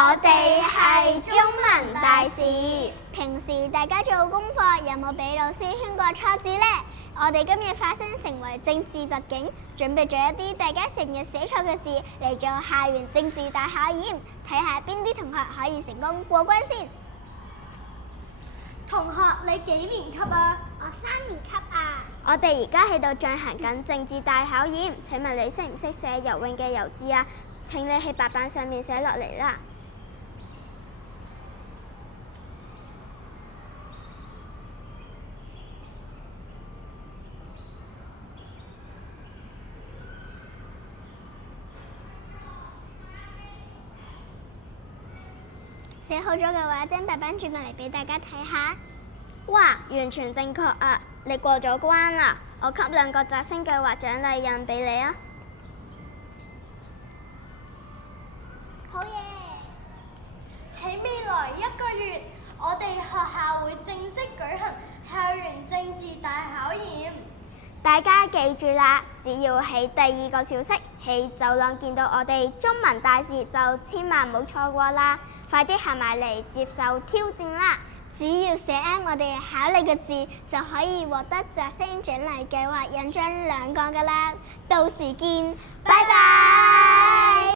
我哋係中文大使。平時大家做功課有冇俾老師圈過錯字呢？我哋今日化身成為政治特警，準備咗一啲大家成日寫錯嘅字嚟做校園政治大考驗，睇下邊啲同學可以成功過關先。同學，你幾年級啊？我3年級啊。我哋而家喺度進行緊政治大考驗，請問你識唔識寫游泳嘅游字啊？請你喺白板上面寫落嚟啦。寫好咗嘅話，將白板轉過嚟俾大家睇下。哇，完全正確啊！你過咗關啦！我給2個摘星計劃獎勵印俾你啊！好嘢！喺未來1個月，我哋學校會正式舉行校園政治大考驗。大家記住啦，只要喺第2個小息喺走廊見到我哋中文大使，就千萬唔好錯過啦！快啲行埋嚟接受挑戰啦！只要寫啱我哋考你嘅字，就可以獲得摘星獎勵計劃印章2個㗎啦！到時見，拜拜。